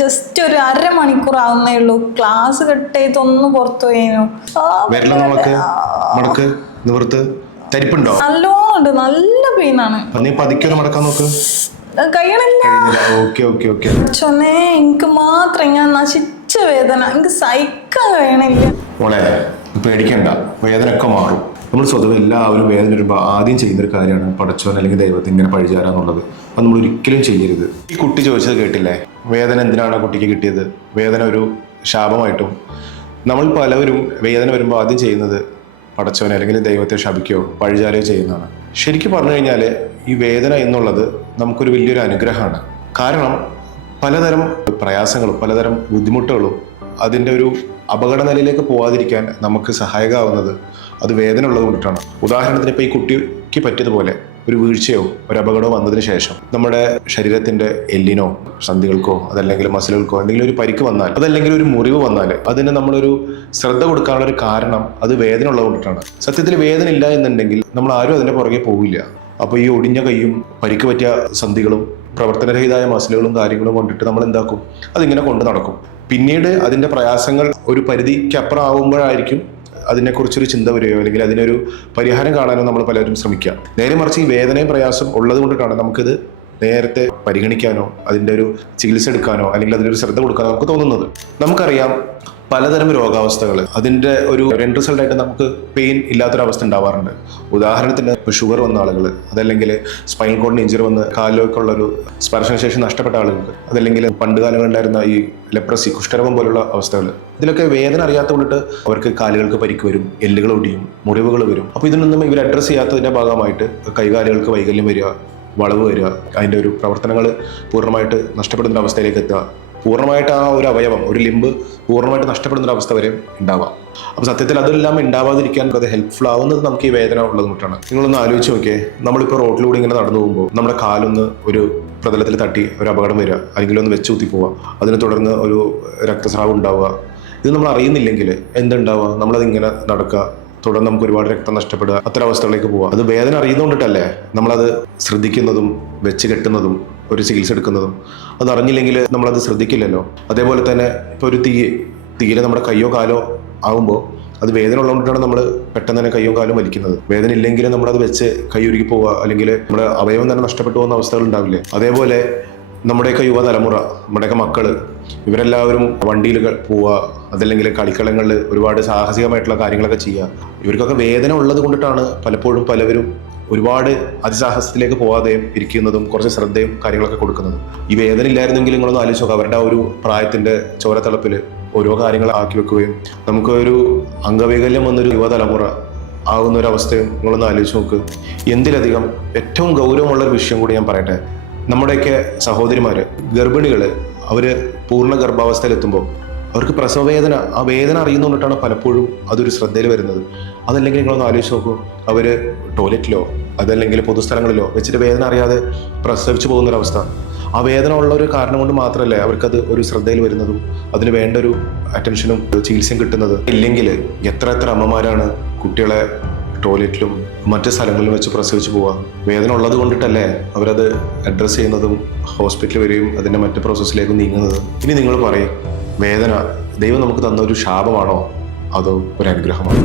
Just ഒരു അരമണിക്കൂർ ആവുന്നേ ഉള്ളൂ. ക്ലാസ് കെട്ടേതൊന്ന് പുറത്തു പോയേനു. നല്ലോണ്ട്, നല്ല പെയിനാണ്. എനിക്ക് മാത്രം ഞാൻ നശിച്ച വേദന, എനിക്ക് സഹിക്കാൻ കഴിയണില്ല. പേടിക്കണ്ട, വേദന ഒക്കെ മാറും. നമ്മൾ സ്വതവേ എല്ലാവരും വേദന വരുമ്പോൾ ആദ്യം ചെയ്യുന്നൊരു കാര്യമാണ് പടച്ചോൻ അല്ലെങ്കിൽ ദൈവത്തെ ഇങ്ങനെ പഴിചാരാന്നുള്ളത്. അത് നമ്മൾ ഒരിക്കലും ചെയ്യരുത്. ഈ കുട്ടി ചോദിച്ചത് കേട്ടില്ലേ, വേദന എന്തിനാണ് കുട്ടിക്ക് കിട്ടിയത്? വേദന ഒരു ശാപമായിട്ടും. നമ്മൾ പലവരും വേദന വരുമ്പോൾ ആദ്യം ചെയ്യുന്നത് പടച്ചോനെ അല്ലെങ്കിൽ ദൈവത്തെ ശപിക്കുകയോ പഴിചാരുകയോ ചെയ്യുന്നതാണ്. ശരിക്കും പറഞ്ഞു കഴിഞ്ഞാൽ ഈ വേദന എന്നുള്ളത് നമുക്കൊരു വലിയൊരു അനുഗ്രഹമാണ്. കാരണം പലതരം പ്രയാസങ്ങളും പലതരം ബുദ്ധിമുട്ടുകളും അതിൻ്റെ ഒരു അപകട നിലയിലേക്ക് പോകാതിരിക്കാൻ നമുക്ക് സഹായകമാവുന്നത് അത് വേദന ഉള്ളത് കൊണ്ടിട്ടാണ്. ഉദാഹരണത്തിന് ഇപ്പോൾ ഈ കുട്ടിക്ക് പറ്റിയതുപോലെ ഒരു വീഴ്ചയോ ഒരു അപകടമോ വന്നതിന് ശേഷം നമ്മുടെ ശരീരത്തിൻ്റെ എല്ലിനോ സന്ധികൾക്കോ അതല്ലെങ്കിൽ മസിലുകൾക്കോ എന്തെങ്കിലും ഒരു പരിക്ക് വന്നാൽ അതല്ലെങ്കിൽ ഒരു മുറിവ് വന്നാൽ അതിന് നമ്മളൊരു ശ്രദ്ധ കൊടുക്കാനുള്ള ഒരു കാരണം അത് വേദന ഉള്ളത് കൊണ്ടിട്ടാണ്. സത്യത്തിൽ വേദന ഇല്ല എന്നുണ്ടെങ്കിൽ നമ്മൾ ആരും അതിൻ്റെ പുറകെ പോവില്ല. അപ്പോൾ ഈ ഒടിഞ്ഞ കൈയും പരിക്ക് പറ്റിയ സന്ധികളും പ്രവർത്തനരഹിതമായ മസിലുകളും കാര്യങ്ങളും കൊണ്ടിട്ട് നമ്മൾ എന്താക്കും, അതിങ്ങനെ കൊണ്ട് നടക്കും. പിന്നീട് അതിൻ്റെ പ്രയാസങ്ങൾ ഒരു പരിധിക്കപ്പുറം ആവുമ്പോഴായിരിക്കും അതിനെക്കുറിച്ചൊരു ചിന്ത വരികയോ അല്ലെങ്കിൽ അതിനൊരു പരിഹാരം കാണാനോ നമ്മൾ പലരും ശ്രമിക്കുക. നേരെ മറിച്ച് ഈ വേദനയും പ്രയാസം ഉള്ളത് കൊണ്ടിട്ടാണ് നമുക്കിത് നേരത്തെ പരിഗണിക്കാനോ അതിൻ്റെ ഒരു ചികിത്സ എടുക്കാനോ അല്ലെങ്കിൽ അതിലൊരു ശ്രദ്ധ കൊടുക്കാനോ നമുക്ക് തോന്നുന്നത്. നമുക്കറിയാം പലതരം രോഗാവസ്ഥകൾ അതിൻ്റെ ഒരു എൻഡ് റിസൾട്ടായിട്ട് നമുക്ക് പെയിൻ ഇല്ലാത്തൊരവസ്ഥ ഉണ്ടാവാറുണ്ട്. ഉദാഹരണത്തിന് ഇപ്പോൾ ഷുഗർ വന്ന ആളുകൾ, അതല്ലെങ്കിൽ സ്പൈനൽ കോഡിന് ഇഞ്ചറി വന്ന് കാലിലൊക്കെ ഉള്ളൊരു സ്പർശനശേഷി നഷ്ടപ്പെട്ട ആളുകൾക്ക്, അതല്ലെങ്കിൽ പണ്ട് കാലങ്ങളിലുണ്ടായിരുന്ന ഈ ലെപ്രസി കുഷ്ഠരോഗം പോലുള്ള അവസ്ഥകൾ, ഇതിലൊക്കെ വേദന അറിയാത്തതുകൊണ്ടിട്ട് അവർക്ക് കാലുകൾക്ക് പരിക്ക് വരും, എല്ലുകൾ ഒടിയും, മുറിവുകൾ വരും. അപ്പോൾ ഇതിനൊന്നും ഇവർ അഡ്രസ്സ് ചെയ്യാത്തതിൻ്റെ ഭാഗമായിട്ട് കൈകാലുകൾക്ക് വൈകല്യം വരിക, വളവ് വരിക, അതിൻ്റെ ഒരു പ്രവർത്തനങ്ങൾ പൂർണ്ണമായിട്ട് നഷ്ടപ്പെടുന്ന അവസ്ഥയിലേക്ക് എത്തുക, പൂർണ്ണമായിട്ട് ആ ഒരു അവയവം ഒരു ലിംബ് പൂർണ്ണമായിട്ട് നഷ്ടപ്പെടുന്ന ഒരു അവസ്ഥ വരെ ഉണ്ടാവാം. അപ്പോൾ സത്യത്തിൽ അതെല്ലാം ഉണ്ടാവാതിരിക്കാൻ അത് ഹെൽപ്ഫുൾ ആവുന്നത് നമുക്ക് ഈ വേദന ഉള്ളത് കൊണ്ടാണ്. നിങ്ങളൊന്ന് ആലോചിച്ച് നോക്കിയേ, നമ്മളിപ്പോൾ റോഡിലൂടെ ഇങ്ങനെ നടന്നു പോകുമ്പോൾ നമ്മുടെ കാലൊന്ന് ഒരു പ്രതലത്തിൽ തട്ടി ഒരു അപകടം വരിക, അല്ലെങ്കിൽ ഒന്ന് വെച്ച് കുത്തി പോവുക, അതിനെ തുടർന്ന് ഒരു രക്തസ്രാവം ഉണ്ടാവുക. ഇത് നമ്മൾ അറിയുന്നില്ലെങ്കിൽ എന്തുണ്ടാവുക, നമ്മളതിങ്ങനെ നടക്കുക, തുടർന്ന് നമുക്ക് ഒരുപാട് രക്തം നഷ്ടപ്പെടുക, അത്തരം അവസ്ഥകളിലേക്ക് പോവുക. അത് വേദന അറിയുന്നതുകൊണ്ടിട്ടല്ലേ നമ്മളത് ശ്രദ്ധിക്കുന്നതും വെച്ച് കെട്ടുന്നതും ഒരു ചികിത്സ എടുക്കുന്നതും. അത് അറിഞ്ഞില്ലെങ്കിൽ നമ്മളത് ശ്രദ്ധിക്കില്ലല്ലോ. അതേപോലെ തന്നെ ഇപ്പോൾ ഒരു തീരെ നമ്മുടെ കയ്യോ കാലോ ആകുമ്പോൾ അത് വേദന ഉള്ളതുകൊണ്ടാണ് നമ്മൾ പെട്ടെന്ന് തന്നെ കയ്യോ കാലും വലിക്കുന്നത്. വേദന ഇല്ലെങ്കിൽ നമ്മളത് വെച്ച് കൈ ഉരുകി പോവുക, അല്ലെങ്കിൽ നമ്മുടെ അവയവം തന്നെ നഷ്ടപ്പെട്ടു പോകുന്ന അവസ്ഥകൾ ഉണ്ടാവില്ലേ. അതേപോലെ നമ്മുടെയൊക്കെ യുവതലമുറ, നമ്മുടെയൊക്കെ മക്കള്, ഇവരെല്ലാവരും വണ്ടിയിൽ പോവുക, അതല്ലെങ്കിൽ കളിക്കളങ്ങളിൽ ഒരുപാട് സാഹസികമായിട്ടുള്ള കാര്യങ്ങളൊക്കെ ചെയ്യുക. ഇവർക്കൊക്കെ വേദന ഉള്ളത് കൊണ്ടിട്ടാണ് പലപ്പോഴും പലവരും ഒരുപാട് അതിസാഹസത്തിലേക്ക് പോകാതെയും ഇരിക്കുന്നതും കുറച്ച് ശ്രദ്ധയും കാര്യങ്ങളൊക്കെ കൊടുക്കുന്നതും. ഈ വേദന ഇല്ലായിരുന്നെങ്കിൽ നിങ്ങളൊന്ന് ആലോചിച്ച് നോക്കുക, അവരുടെ ആ ഒരു പ്രായത്തിൻ്റെ ചോരത്തിളപ്പിൽ ഓരോ കാര്യങ്ങൾ ആക്കി വെക്കുകയും നമുക്കൊരു അംഗവൈകല്യം വന്നൊരു യുവതലമുറ ആകുന്ന ഒരു അവസ്ഥയും നിങ്ങളൊന്ന് ആലോചിച്ച് നോക്ക്. എന്തിലധികം ഏറ്റവും ഗൗരവമുള്ളൊരു വിഷയം കൂടി ഞാൻ പറയട്ടെ. നമ്മുടെയൊക്കെ സഹോദരിമാർ, ഗർഭിണികൾ, അവർ പൂർണ്ണ ഗർഭാവസ്ഥയിലെത്തുമ്പോൾ അവർക്ക് പ്രസവവേദന, ആ വേദന അറിയുന്നതുകൊണ്ടിട്ടാണ് പലപ്പോഴും അതൊരു ശ്രദ്ധയിൽ വരുന്നത്. അതല്ലെങ്കിൽ നിങ്ങളൊന്ന് ആലോചിച്ച് നോക്കൂ, അവർ ടോയ്ലറ്റിലോ അതല്ലെങ്കിൽ പൊതുസ്ഥലങ്ങളിലോ വെച്ചിട്ട് വേദന അറിയാതെ പ്രസവിച്ചു പോകുന്നൊരവസ്ഥ. ആ വേദന ഉള്ള ഒരു കാരണം കൊണ്ട് മാത്രമല്ലേ അവർക്കത് ഒരു ശ്രദ്ധയിൽ വരുന്നതും അതിന് വേണ്ട ഒരു അറ്റൻഷനും ചികിത്സയും കിട്ടുന്നത്. ഇല്ലെങ്കിൽ എത്ര അമ്മമാരാണ് കുട്ടികളെ ടോയ്ലറ്റിലും മറ്റ് സ്ഥലങ്ങളിലും വെച്ച് പ്രസവിച്ച് പോവുക. വേദന ഉള്ളത് കൊണ്ടിട്ടല്ലേ അവരത് അഡ്രസ്സ് ചെയ്യുന്നതും ഹോസ്പിറ്റലിൽ വരികയും അതിൻ്റെ മറ്റ് പ്രോസസ്സിലേക്ക് നീങ്ങുന്നത്. ഇനി നിങ്ങൾ പറയും, വേദന ദൈവം നമുക്ക് തന്ന ഒരു ശാപമാണോ അതോ ഒരു അനുഗ്രഹമാണോ?